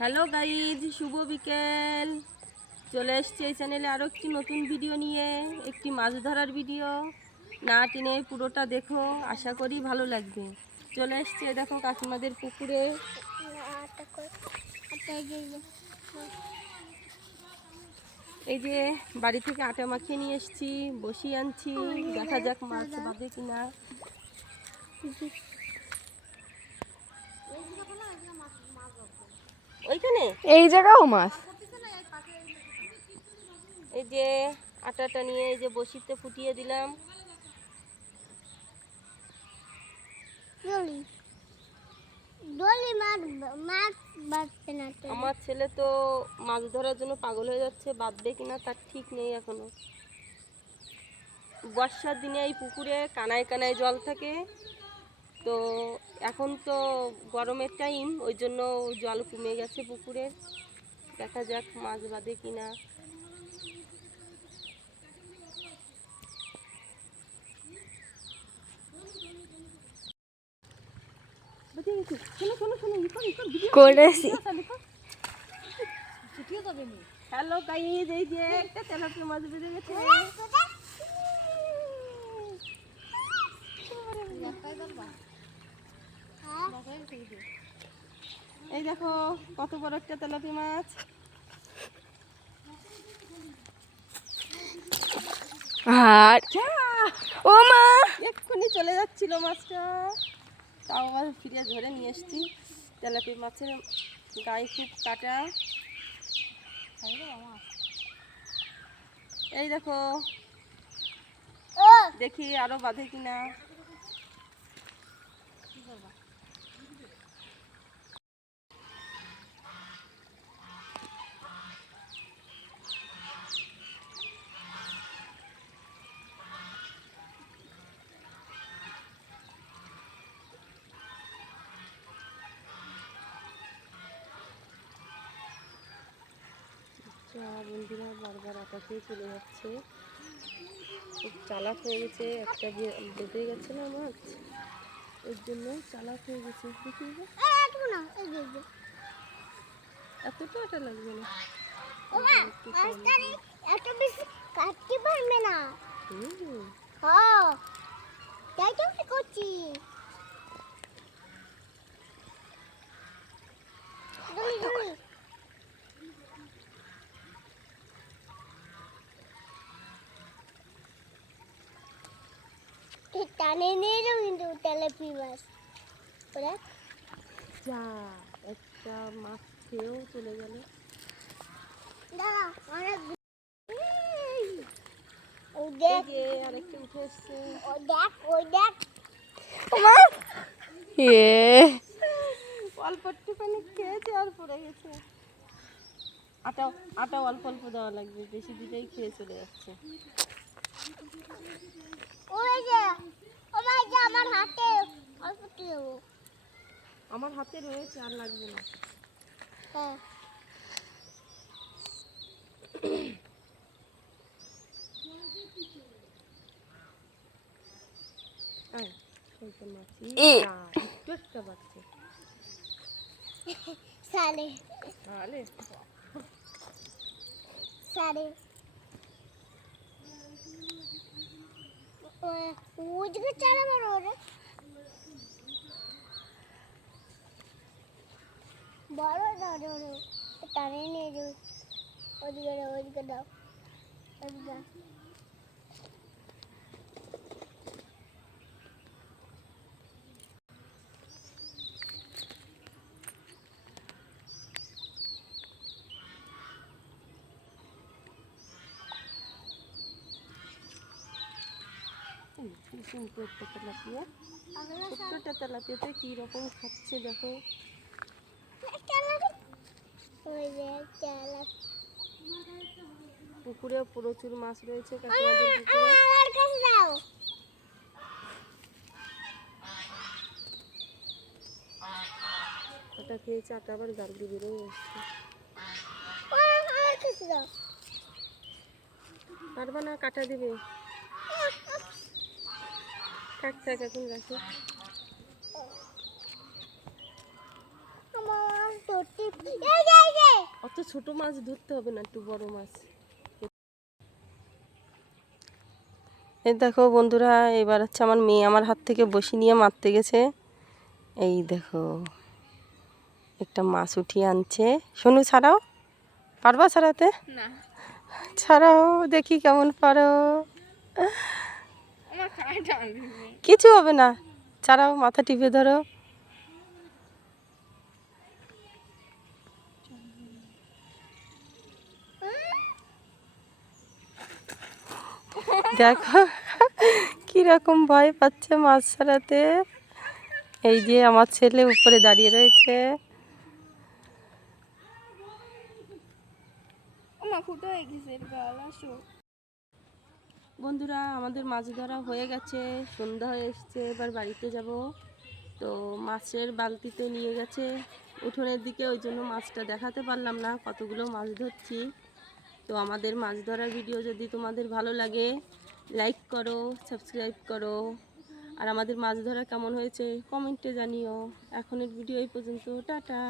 Hello guys, শুভ বিকেল। চলে এসছি এই চ্যানেলে আরও একটি নতুন ভিডিও নিয়ে, একটি মাছ ধরার ভিডিও। না টেনে পুরোটা দেখো, আশা করি ভালো লাগবে। চলে এসছে দেখো কাকিমাদের পুকুরে। এই যে বাড়ি থেকে আটা মাখিয়ে নিয়ে এসছি, বসিয়ে আনছি, দেখা যাক মাছ বাঁধে কিনা। ওইখানে এই জায়গাও মাছ। এই যে আটাটা নিয়ে এই যে বসিতে ফুটিয়ে দিলাম। আমার ছেলে তো মাছ ধরার জন্য পাগল হয়ে যাচ্ছে, বাঁধবে কিনা তার ঠিক নেই এখনো। বর্ষার দিনে এই পুকুরে কানায় কানায় জল থাকে, তো এখন তো গরমের টাইম, ওই জন্য জল কমে গেছে পুকুরে। দেখা যাক মাছ বাঁধে কিনা। হ্যালো গাইজ, এই যে একটা তেলাপিয়া মাছ বেঁধে গেছে। এই দেখো কত বড় একটা তেলাপিয়া মাছ। আর ও মা, এক্ষুনি চলে যাচ্ছিল মাছটা, তাও আবার ফিরে ধরে নিয়ে এসছি। তেলাপিয়া মাছের গায়ে খুব কাটা। এই দেখো, দেখি আরো বাঁধে কিনা। বন্ধুরা বারবার আটাতেই চলে যাচ্ছে, খুব চালাক হয়ে গেছে। একটা বেঁধে গেছে না মাছ, এর জন্য চালাক হয়ে গেছে। দেখি এতটা আটা লাগবে না, করছি। টানে নিয়ে যাও কিন্তু তেলাপিয়া মাছ। যা, একটা মাছ খেয়েও চলে গেল। আরেকটা উঠে এসছে। অল্প একটুখানি খেয়েছে আর পড়ে গেছে। আটা অল্প অল্প দেওয়া লাগবে, বেশি দিলেই খেয়ে চলে যাচ্ছে। আমার হাতে রয়েছে, আর লাগবে না। একটা বাচ্চা সালে তাহলে সালে ওদিকে চালা বড় ওরে বড় ধরো টানে নিয়ে যাও। ওদিকে দাও ওদিকে। ছোট্টটা তেলাপিয়াতে কি রকম খাচ্ছে দেখো। পুকুরে প্রচুর মাছ রয়েছে কাকিমাদের পুকুরে। আটা খেয়েছে, আটা আবার গাল দিয়ে বেরোয় আসছে। পারবা না, কাটা দিবে। থাক থাক, এখন রাখি। ছোট মাছ ধরতে হবে না, একটু বড় মাছ। এই দেখো বন্ধুরা, এবার হচ্ছে আমার মেয়ে আমার হাত থেকে বসি নিয়ে মারতে গেছে। এই দেখো একটা মাছ উঠিয়ে আনছে। শোনো, ছাড়াও, পারবা ছাড়াতে? না, ছাড়াও দেখি কেমন পারো। আমার খাই টানবে। কিছু হবে না, ছাড়াও, মাথা টিপে ধরো। দেখো কিরকম ভয় পাচ্ছে মাছ ছাড়াতে। এই যে আমার ছেলে উপরে দাঁড়িয়ে রয়েছে। ওমা ফুটো হয়ে গেছে গাল, আসো। বন্ধুরা, আমাদের মাছ ধরা হয়ে গেছে, সন্ধ্যা হয়ে এসছে, এবার বাড়িতে যাব। তো মাছের বালতিতে নিয়ে গেছে উঠোনের দিকে, ওই জন্য মাছটা দেখাতে পারলাম না কতগুলো মাছ ধরছি। তো আমাদের মাছ ধরার ভিডিও যদি তোমাদের ভালো লাগে, লাইক করো, সাবস্ক্রাইব করো, আর আমাদের মাছ ধরা কেমন হয়েছে কমেন্টে জানিও। এখনের ভিডিও এই পর্যন্ত, টাটা।